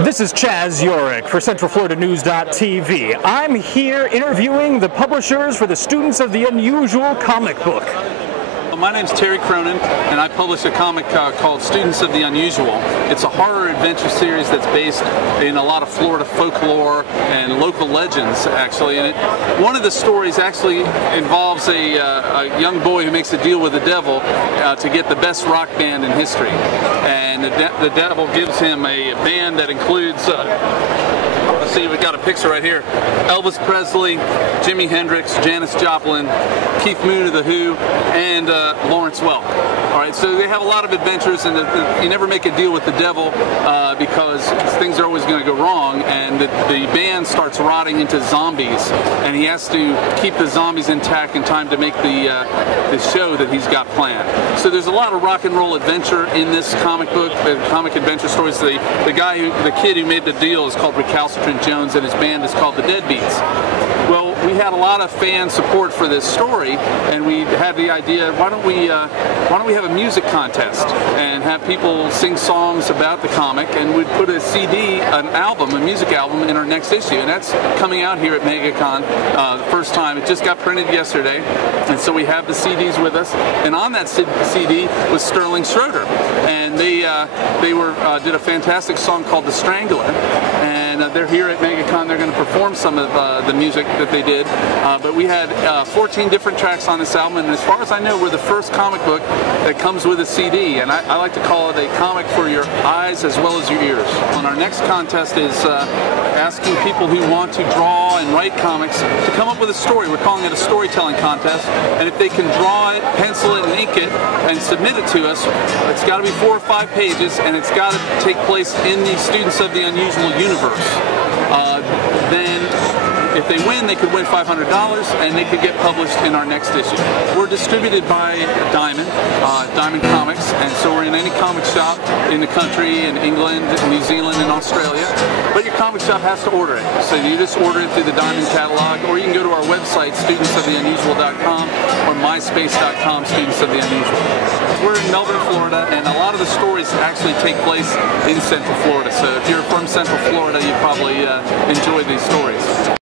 This is Chaz Yorick for CentralFloridaNews.tv. I'm here interviewing the publishers for the Students of the Unusual comic book. My name's Terry Cronin, and I publish a comic called Students of the Unusual. It's a horror adventure series that's based in a lot of Florida folklore and local legends, actually. And one of the stories actually involves a young boy who makes a deal with the devil to get the best rock band in history. And the devil gives him a band that includes let's see, we got a picture right here. Elvis Presley, Jimi Hendrix, Janis Joplin, Keith Moon of The Who, and Lawrence Welk. All right, so they have a lot of adventures, and you never make a deal with the devil because things are always going to go wrong, and the band starts rotting into zombies, and he has to keep the zombies intact in time to make the show that he's got planned. So there's a lot of rock and roll adventure in this comic book, the comic adventure stories. The kid who made the deal is called Recalcitrant Jones, and his band is called the Deadbeats. Well, we had a lot of fan support for this story, and we had the idea, why don't we have a music contest and have people sing songs about the comic, and we'd put a CD, an album, a music album, in our next issue, and that's coming out here at Megacon the first time. It just got printed yesterday, and so we have the CDs with us, and on that CD was Sterling Schroeder, and they did a fantastic song called The Strangler, and they're here at Megacon. They're going to perform some of the music that they did, but we had 14 different tracks on this album, and as far as I know, we're the first comic book that comes with a CD, and I like to call it a comic for your eyes as well as your ears. And our next contest is asking people who want to draw and write comics to come up with a story. We're calling it a storytelling contest, and if they can draw it, pencil it, and ink it, and submit it to us, it's got to be 4 or 5 pages, and it's got to take place in the Students of the Unusual universe. Then if they win, they could win $500, and they could get published in our next issue. We're distributed by Diamond Comics, and so we're in any comic shop in the country, in England, New Zealand, and Australia. But your comic shop has to order it. So you just order it through the Diamond catalog, or you can go to our website, studentsoftheunusual.com, or myspace.com, Students of the Unusual. We're in Melbourne, Florida, and a lot of the stories actually take place in Central Florida. So if you're from Central Florida, you probably enjoy these stories.